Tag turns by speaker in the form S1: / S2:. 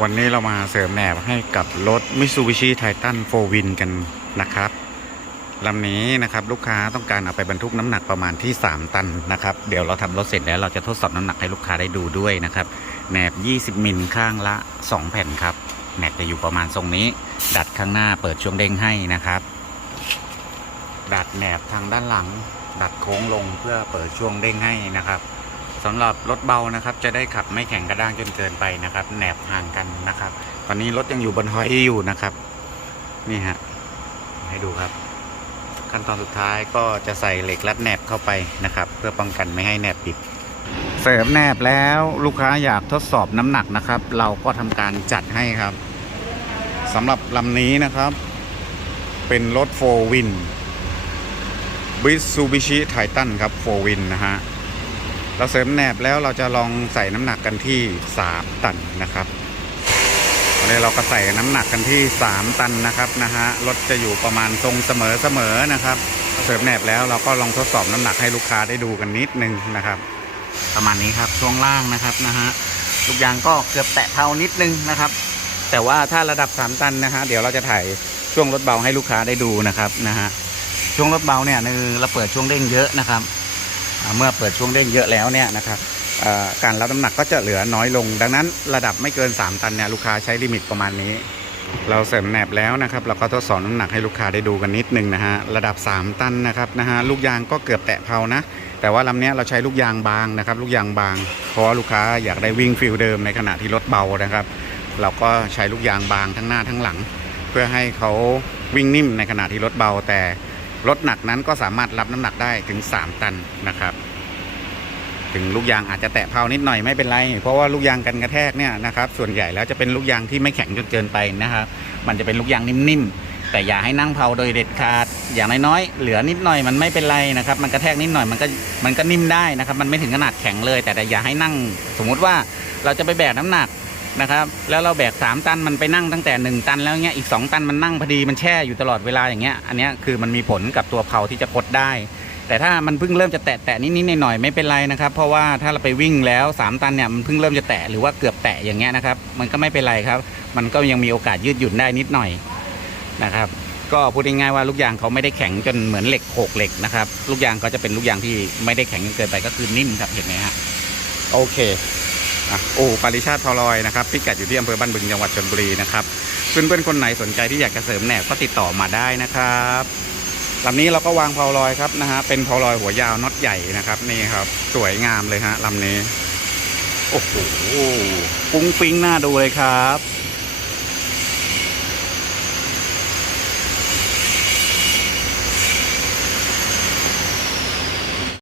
S1: วันนี้เรามาเสริมแหนบให้กับรถ Mitsubishi Titan 4 Win กันนะครับลำนี้นะครับลูกค้าต้องการเอาไปบรรทุกน้ำหนักประมาณที่ 3 ตันนะครับ เดี๋ยวเราทำรถเสร็จแล้วเราจะทดสอบน้ำหนักให้ลูกค้าได้ดูด้วยนะครับแหนบ 20 มิลข้างละ 2 แผ่นครับแหนบจะอยู่ประมาณทรงนี้ ดัดข้างหน้าเปิดช่วงเด้งให้นะครับ ดัดแหนบทางด้านหลัง ดัดโค้งลงเพื่อเปิดช่วงเด้งให้นะครับ สำหรับรถเบานะครับ จะได้ขับไม่แข็งกระด้างจนเกินไปนะครับแหนบห่างกันนะครับ ตอนนี้รถยังอยู่บนหอยอยู่นะครับ นี่ฮะให้ดูครับ ขั้นตอนสุดท้ายก็จะใส่เหล็กรัดแหนบเข้าไปนะครับ เพื่อป้องกันไม่ให้แหนบปิดเสริมแหนบแล้วลูกค้าอยากทดสอบน้ำหนักนะครับ เราก็ทำการจัดให้ครับสำหรับลำนี้นะครับ เป็นรถโฟวิน Mitsubishi Titan ครับโฟวินนะฮะ เราเสริมแหนบแล้วเราจะลองใส่น้ำหนักกันที่ 3 ตันนะครับวันนี้เราก็ใส่น้ำหนักกันที่ 3 ตันนะครับนะฮะรถจะอยู่ประมาณทรงเสมอเสมอนะครับ เสริมแหนบแล้วเราก็ลองทดสอบน้ำหนักให้ลูกค้าได้ดูกันนิดนึงนะครับ ประมาณนี้ครับช่วงล่างนะครับนะฮะทุกอย่างก็เกือบแตะเท่านิดนึงนะครับ แต่ว่าถ้าระดับ 3 ตันนะฮะเดี๋ยวเราจะถ่ายช่วงรถเบาให้ลูกค้าได้ดูนะครับนะฮะช่วงรถเบาเนี่ยคือเราเปิดช่วงเด้งเยอะนะครับ เมื่อเปิดช่วงเด้งเยอะแล้วเนี่ยนะครับการรับน้ำหนักก็จะเหลือน้อยลง ดังนั้นระดับไม่เกิน 3 ตันเนี่ยลูกค้าใช้ลิมิตประมาณนี้ เราเสริมแหนบแล้วนะครับเราก็ทดสอบน้ำหนักให้ลูกค้าได้ดูกันนิดนึงนะฮะระดับ 3 ตันนะครับนะฮะลูกยางก็เกือบแตะเพานะ แต่ว่าลำเนี้ยเราใช้ลูกยางบางนะครับ ลูกยางบาง เพราะลูกค้าอยากได้วิ่งฟิลเดิมในขณะที่รถเบานะครับ เราก็ใช้ลูกยางบางทั้งหน้าทั้งหลัง เพื่อให้เขาวิ่งนิ่มในขณะที่รถเบาแต่ รถหนักนั้นก็สามารถรับน้ำหนักได้ถึง 3 ตันนะครับ ถึงลูกยางอาจจะแตะเพานิดหน่อยไม่เป็นไร เพราะว่าลูกยางกันกระแทกเนี่ยนะครับ ส่วนใหญ่แล้วจะเป็นลูกยางที่ไม่แข็งจนเกินไปนะครับ มันจะเป็นลูกยางนิ่มๆ แต่อย่าให้นั่งเพาโดยเด็ดขาด อย่างน้อยๆ เหลือนิดหน่อยมันไม่เป็นไรนะครับ มันกระแทกนิดหน่อยมันก็มันก็นิ่มได้นะครับ มันไม่ถึงขนาดแข็งเลย แต่แต่อย่าให้นั่ง สมมุติว่าเราจะไปแบกน้ำหนัก นะครับ แล้วเราแบก 3 ตันมันไปนั่งตั้งแต่ 1 ตันแล้วเงี้ยอีก 2 ตันมันนั่งพอดีมันแช่อยู่ตลอดเวลาอย่างเงี้ยอันเนี้ยคือมันมีผลกับตัวเพาที่จะกดได้ แต่ถ้ามันเพิ่งเริ่มจะแตะแตะนิดๆหน่อยๆไม่เป็นไรนะครับเพราะว่าถ้าเราไปวิ่งแล้ว 3 ตันเนี่ยมันเพิ่งเริ่มจะแตะหรือว่าเกือบแตะอย่างเงี้ยนะครับมันก็ไม่เป็นไรครับ มันก็ยังมีโอกาสยืดหยุ่นได้นิดหน่อยนะครับก็พูดง่ายๆว่าลูกยางเขาไม่ได้แข็งจนเหมือนเหล็กโขกเหล็กนะครับลูกยางก็จะเป็นลูกยางที่ไม่ได้แข็งจนเกินไปก็คือนิ่มครับเห็นไหมฮะโอเค อะโอ้ปาริชาติพอลอยนะครับพิกัดอยู่ที่อำเภอบ้านบึงจังหวัดชลบุรีนะครับเพื่อนๆคนไหนสนใจที่อยากจะเสริมแหนบก็ติดต่อมาได้นะครับลำนี้เราก็วางเพาลอยครับนะฮะเป็นเพาลอยหัวยาวน็อตใหญ่นะครับนี่ครับ สวยงามเลยฮะลำนี้ โอ้โหปุ้งปิ้งหน้าดูเลยครับ